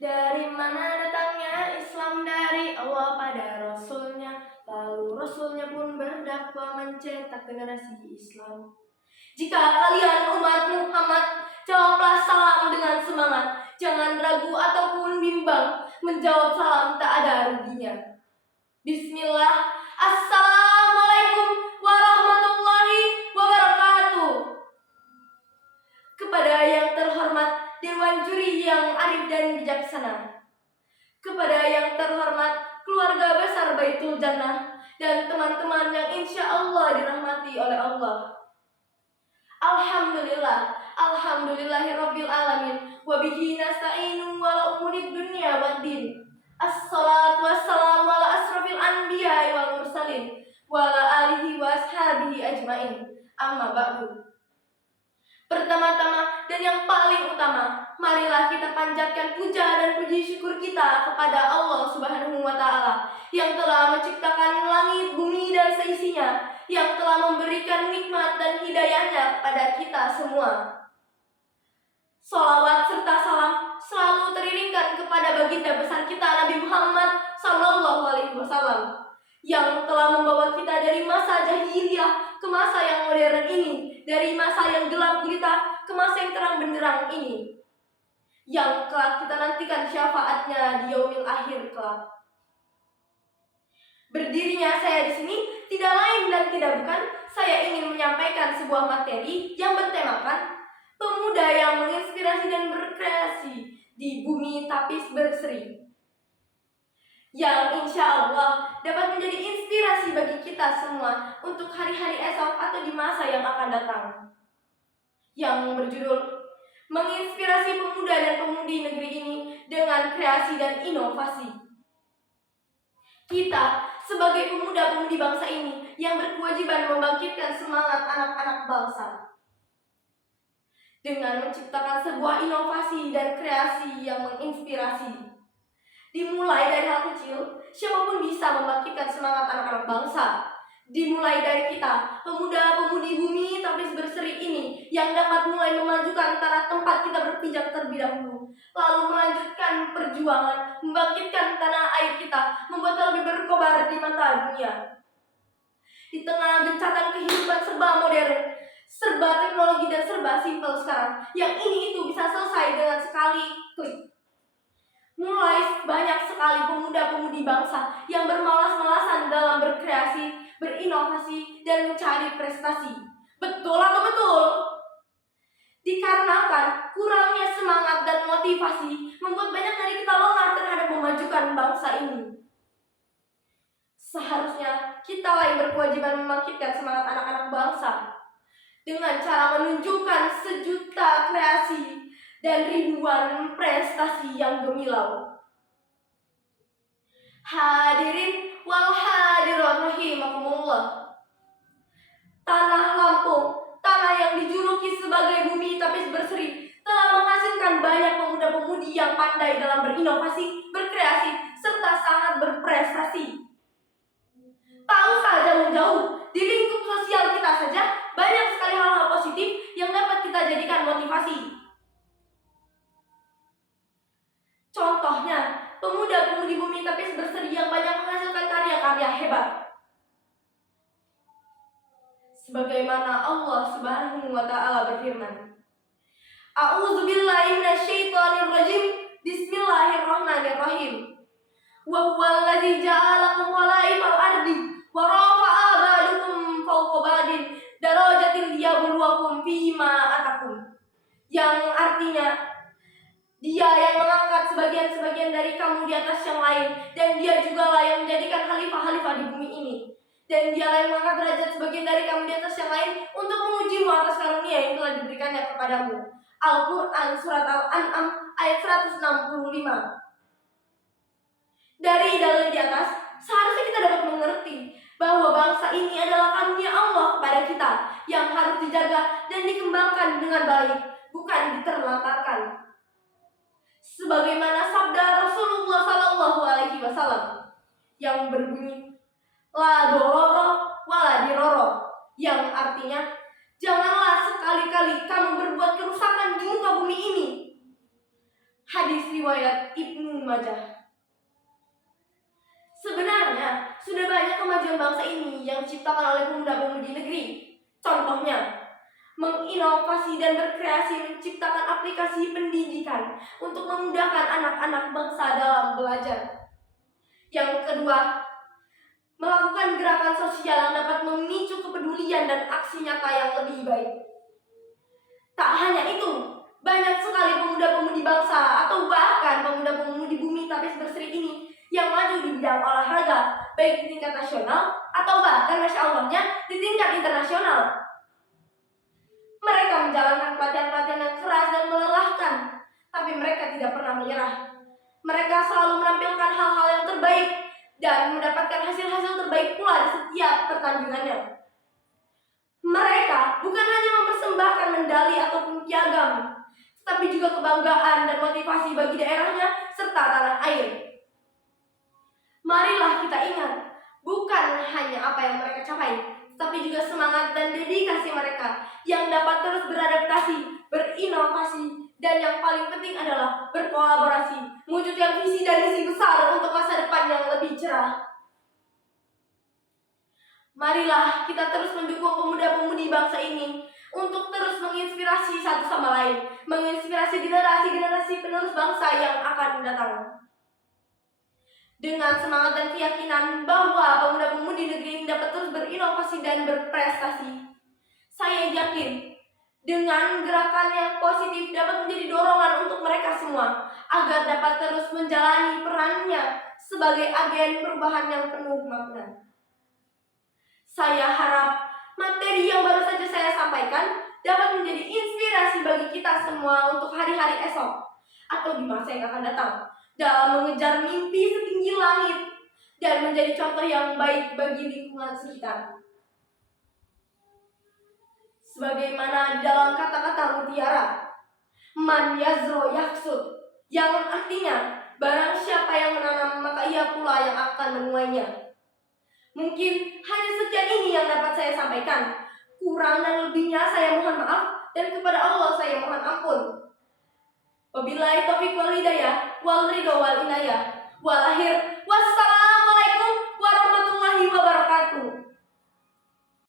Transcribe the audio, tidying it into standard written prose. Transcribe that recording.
Dari mana datangnya Islam? Dari Allah pada Rasulnya. Lalu Rasulnya pun berdakwah mencetak generasi Islam. Jika kalian umat Muhammad, jawablah salam dengan semangat. Jangan ragu ataupun bimbang, menjawab salam tak ada ruginya. Bismillah, Assalamualaikum warahmatullahi wabarakatuh. Kepada yang terhormat Dewan Juri yang arif dan bijaksana, kepada yang terhormat keluarga besar Baitul Jannah, dan teman-teman yang insya Allah dirahmati oleh Allah. Alhamdulillah, alhamdulillahirabbil alamin, wa bihi nasta'inu wala umuri dunya waddin. Assalatu wassalamu ala asrafil anbiya'i wal mursalin wa ala alihi wa ashabihi ajmain. Amma ba'du. Pertama-tama dan yang paling utama, marilah kita panjatkan puja dan puji syukur kita kepada Allah Subhanahu wa Ta'ala yang telah menciptakan langit, bumi, dan seisinya, yang telah memberikan nikmat dan hidayahnya kepada kita semua. Sholawat serta salam selalu teriringkan kepada baginda besar kita Nabi Muhammad SAW yang telah membawa kita dari masa jahiliyah ke masa yang modern ini, dari masa yang gelap gulita ke masa yang terang benderang ini, yang kelak kita nantikan syafaatnya di yaumil akhir kelak. Berdirinya saya di sini tidak lain dan tidak bukan, saya ingin menyampaikan sebuah materi yang bertemakan pemuda yang menginspirasi dan berkreasi di bumi tapis berseri, yang insya Allah dapat menjadi inspirasi bagi kita semua untuk hari-hari esok atau di masa yang akan datang, yang berjudul menginspirasi pemuda dan pemudi negeri ini dengan kreasi dan inovasi. Kita sebagai pemuda-pemudi bangsa ini yang berkewajiban membangkitkan semangat anak-anak bangsa dengan menciptakan sebuah inovasi dan kreasi yang menginspirasi. Dimulai dari hal kecil, siapapun bisa membangkitkan semangat anak-anak bangsa. Dimulai dari kita, pemuda-pemudi bumi tapis berseri ini, yang dapat mulai memajukan tanah tempat kita berpijak terlebih dahulu, lalu melanjutkan perjuangan, membangkitkan tanah air kita, membuatnya lebih berkobar di mata dunia. Di tengah gencatan kehidupan serba modern, serba teknologi dan serba simpel sekarang, yang ini itu bisa selesai dengan sekali klik. Mulai banyak sekali pemuda-pemudi bangsa yang bermalas-malasan dalam berkreasi, berinovasi, dan mencari prestasi. Betul atau betul? Dikarenakan kurangnya semangat dan motivasi membuat banyak dari kita lengah terhadap memajukan bangsa ini. Seharusnya kita lain berkewajiban membangkitkan semangat anak-anak bangsa dengan cara menunjukkan sejuta kreasi dan ribuan prestasi yang gemilang. Hadirin wal hadirat rahimakumullah. Tanah Lampung, tanah yang dijuluki sebagai bumi tapis berseri, telah menghasilkan banyak pemuda-pemudi yang pandai dalam berinovasi, berkreasi, serta sangat berprestasi. Tahu saja jauh, di lingkup sosial kita saja banyak sekali hal-hal positif yang dapat kita jadikan motivasi. Contohnya, pemuda-pemudi bumi tapis berseri yang banyak menghasilkan karya-karya hebat. Sebagaimana Allah Subhanahu wa Ta'ala berfirman, A'udzubillahi minasyaitonirrajim, Bismillahirrahmanirrahim. Wa huwal ladzi ja'alakum khalaifal ardi wa rafa'a ba'dakum fawqa ba'din darajatin liyabluwakum fima atakum. Yang artinya, Dia yang mengangkat sebagian-sebagian dari kamu di atas yang lain, dan Dia juga lah yang menjadikan khalifah-khalifah di bumi ini. Dan Dia lah yang mengangkat derajat sebagian dari kamu di atas yang lain untuk mengujimu atas karunia yang telah diberikannya kepadamu. Al-Quran Surat Al-An'am ayat 165. Dari dalil di atas, seharusnya kita dapat mengerti bahwa bangsa ini adalah karunia Allah kepada kita yang harus dijaga dan dikembangkan dengan baik, bukan diterlantarkan. Sebagaimana sabda Rasulullah SAW yang berbunyi, La dororo wala diroro, yang artinya, janganlah sekali-kali kamu berbuat kerusakan di muka bumi ini. Hadis riwayat Ibnu Majah. Sebenarnya, sudah banyak kemajuan bangsa ini yang diciptakan oleh pemuda-pemudi negeri. Contohnya, menginovasi dan berkreasi menciptakan aplikasi pendidikan untuk memudahkan anak-anak bangsa dalam belajar. Yang kedua, melakukan gerakan sosial yang dapat memicu kepedulian dan aksi nyata yang lebih baik. Tak hanya itu, banyak sekali pemuda-pemudi bangsa atau bahkan pemuda-pemudi bumi tapis berseri ini yang maju di bidang olahraga, baik di tingkat nasional atau bahkan Masya Allahnya di tingkat internasional. Mereka menjalankan pelatihan-pelatihan yang keras dan melelahkan, tapi mereka tidak pernah menyerah. Mereka selalu menampilkan hal-hal yang terbaik dan mendapatkan hasil-hasil terbaik pula di setiap pertandingannya. Mereka bukan hanya mempersembahkan medali ataupun piagam, tetapi juga kebanggaan dan motivasi bagi daerahnya serta tanah air. Marilah kita ingat, bukan hanya apa yang mereka capai, tapi juga semangat dan dedikasi mereka yang dapat terus beradaptasi, berinovasi, dan yang paling penting adalah berkolaborasi, mewujudkan visi dan misi besar untuk masa depan yang lebih cerah. Marilah kita terus mendukung pemuda-pemudi bangsa ini untuk terus menginspirasi satu sama lain, menginspirasi generasi-generasi penerus bangsa yang akan datang. Dengan semangat dan keyakinan bahwa pemuda-pemudi negeri ini dapat terus berinovasi dan berprestasi, saya yakin dengan gerakan yang positif dapat menjadi dorongan untuk mereka semua agar dapat terus menjalani perannya sebagai agen perubahan yang penuh makna. Saya harap materi yang baru saja saya sampaikan dapat menjadi inspirasi bagi kita semua untuk hari-hari esok atau di masa yang akan datang dalam mengejar mimpi setinggi langit dan menjadi contoh yang baik bagi lingkungan sekitar. Sebagaimana di dalam kata-kata mutiara, man yazro yaksud, yang artinya barang siapa yang menanam maka ia pula yang akan menuainya. Mungkin hanya sekian ini yang dapat saya sampaikan. Kurang dan lebihnya saya mohon maaf dan kepada Allah saya mohon ampun. Wabillahi taufiq wal hidayah wal ridho wal inayah. Wal akhir, wassalamualaikum warahmatullahi wabarakatuh.